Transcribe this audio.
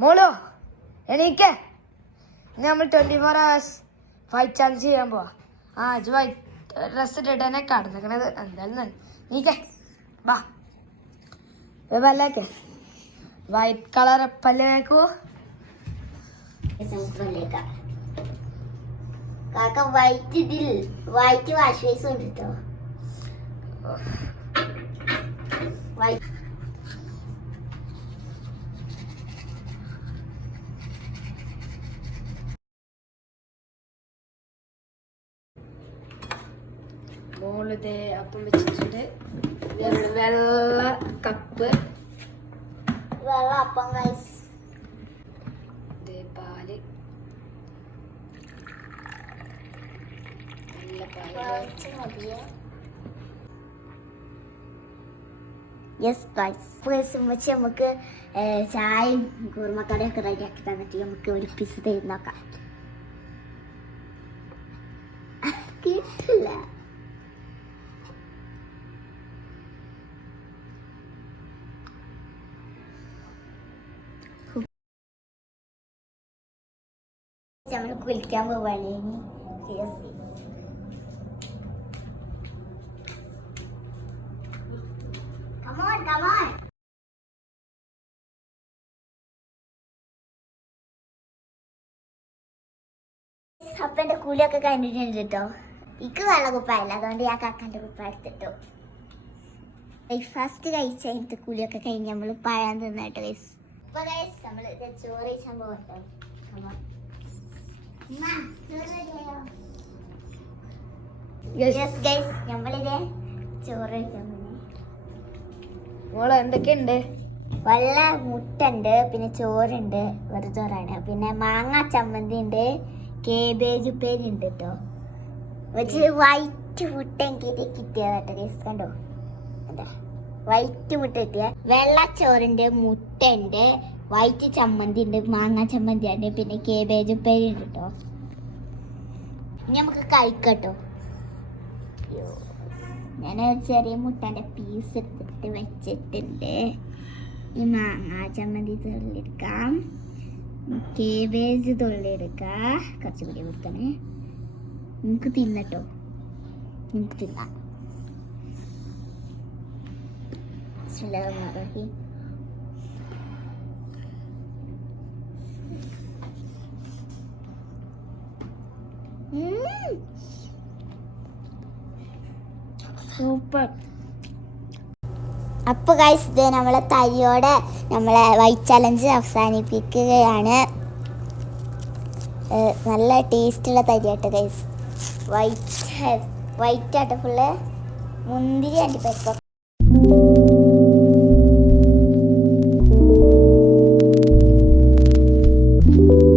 മോളോ എണീക്കേ. ഇനി നമ്മൾ 24 hours ഫൈറ്റ് ചാലഞ്ച് ചെയ്യാൻ പോവാ. വൈറ്റ് ഡ്രസ് ഇട്ടിട്ട് തന്നെ കടന്നിക്കണത്. എന്തായാലും നീക്കേ വാ. പല്ലേക്കേ വൈറ്റ് കളർ പല്ലേക്കോ. വൈറ്റ് വാഷ് ബേസ് ഉണ്ട് കേട്ടോ. മോളിത് അപ്പം വെച്ചിട്ടുണ്ട്. വെള്ള കപ്പ് വെള്ള അപ്പം ഗൈസ്. പാല് നല്ല പാല്. യെസ് ഗൈസ് നമുക്ക് ചായയും കുറുമക്കടയൊക്കെ റെഡിയാക്കി തന്നിട്ട് നമുക്ക് ഒരു പീസ് തരും നോക്കാം. കിട്ടില്ല. നമ്മൾ കുളിക്കാൻ പോവാണ്. അപ്പൻ്റെ കൂലിയൊക്കെ കഴിഞ്ഞിട്ടുണ്ട് കേട്ടോ. എനിക്ക് വെള്ള കുപ്പായില്ല, അതുകൊണ്ട് ഞാൻ കാക്കാൻ്റെ കുപ്പ എടുത്തിട്ടു. ബ്രേക്ക്ഫാസ്റ്റ് കഴിച്ച അതിൻ്റെ കൂലിയൊക്കെ കഴിഞ്ഞ് നമ്മൾ പഴം തിന്നാട്ടോ ഗൈസ്. ഇപ്പൊ ഗൈസ് നമ്മൾ ചോറ് കഴിച്ചാൻ പോകട്ടോ. നമ്മളിത് ചോറ് കഴിക്കാൻ പോകുന്നു. മോള് എന്തൊക്കെയുണ്ട്? വെള്ള മുട്ടുണ്ട്, പിന്നെ ചോറുണ്ട്, വെറും ചോറാണ്, പിന്നെ മാങ്ങ ചമ്മന്തി ഉണ്ട്, കേബേജ് ഉപ്പേരി ഉണ്ട് കേട്ടോ. വെച്ച് വൈറ്റ് മുട്ട എനിക്ക് കിട്ടിയതാട്ടോ ഗൈസ്. കണ്ടോ എന്താ വൈറ്റ് മുട്ട കിട്ടിയ. വെള്ളച്ചോറുണ്ട്, മുട്ട ഉണ്ട്, വൈറ്റ് ചമ്മന്തി ഉണ്ട്, മാങ്ങ ചമ്മന്തി ഉണ്ട്, പിന്നെ കേബേജ് ഉപ്പേരി ഉണ്ട് കേട്ടോ. ഇനി നമുക്ക് കഴിക്കട്ടോ. ഞാൻ ചെറിയ മുട്ടൻ്റെ പീസ് എടുത്തിട്ട് വെച്ചിട്ടുണ്ട്. ഈ മാങ്ങ ചമ്മന്തി തുള്ളിയെടുക്കാം, കേബേജ് തുള്ളിയെടുക്കാം, കുറച്ച് കൂടി കൊടുക്കണേ. നമുക്ക് തിന്നട്ടോ, നമുക്ക് തിന്നാം. സൂപ്പർ. അപ്പോൾ ഗൈസ് ഇത് നമ്മളെ തരിയോടെ നമ്മളെ വൈറ്റ് ചലഞ്ച് അവസാനിപ്പിക്കുകയാണ്. നല്ല ടേസ്റ്റുള്ള തരിയാട്ടോ ഗൈസ്. വൈറ്റ് ആട്ടോ ഫുള്ള്. മുന്തിരി അണ്ടിപ്പരിപ്പ്